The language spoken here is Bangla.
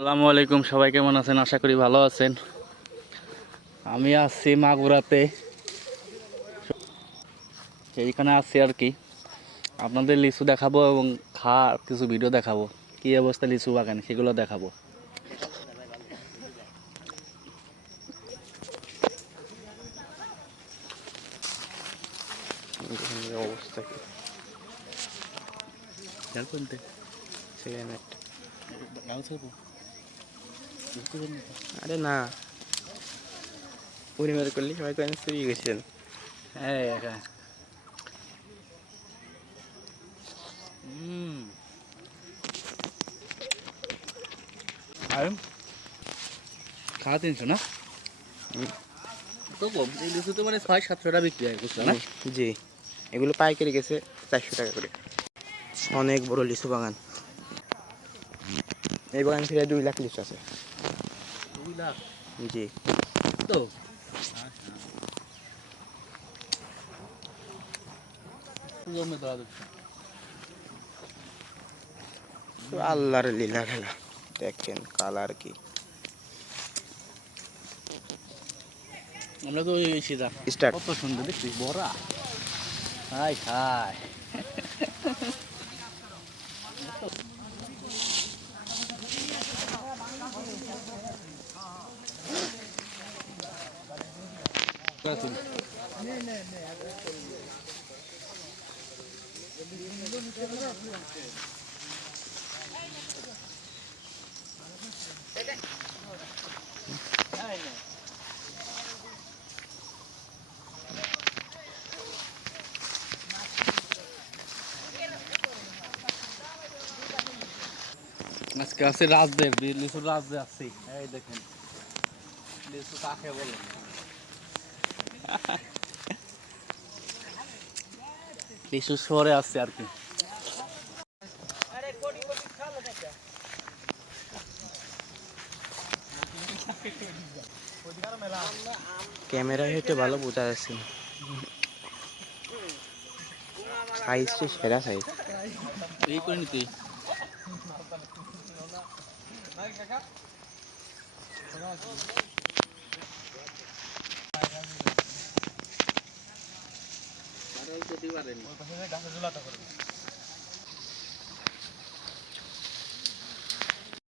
আসসালামু আলাইকুম সবাই কেমন আছেন? আশা করি ভালো আছেন। আমি আসছি মাগুরাতে। এইখানে আসছি আর কি। আপনাদের লিচু দেখাবো এবং খা কিছু ভিডিও দেখাবো। কী অবস্থা লিচু বাগান সেগুলো দেখাবো। অবস্থা কি? আরে না। পরিবার করলে সবাই তো চুরি গেছেন একা। হুম। আর খাওয়া তিনশো না। তো কম এই লিচু তো মানে ছয় সাতশো টাকা বিক্রি হয় বুঝছ না? জি। এগুলো পাইকারি গেছে চারশো টাকা করে। অনেক বড় লিচু বাগান। এই বাগান থেকে দুই লাখ লিচু আছে। দুই লাখ? জি। তো? আল্লাহর লীলা খেলা। দেখেন কালার কি। আমরা তো ওই সিধা স্টার্ট কত সুন্দর দেখছিস বড়া। High high. আজকে আছে রাজদের লিচুর রাজদে আছি এই দেখেন লিচু কাকে বলে লিচু শহরে আছে আর কি। ক্যামেরায় হয়তো ভালো বোঝা যাচ্ছে সাইজ তো সেরা সাইজ এই করে নিতে করতে পারেনি। ওই পাশে গাছে ঝুলাটা করবে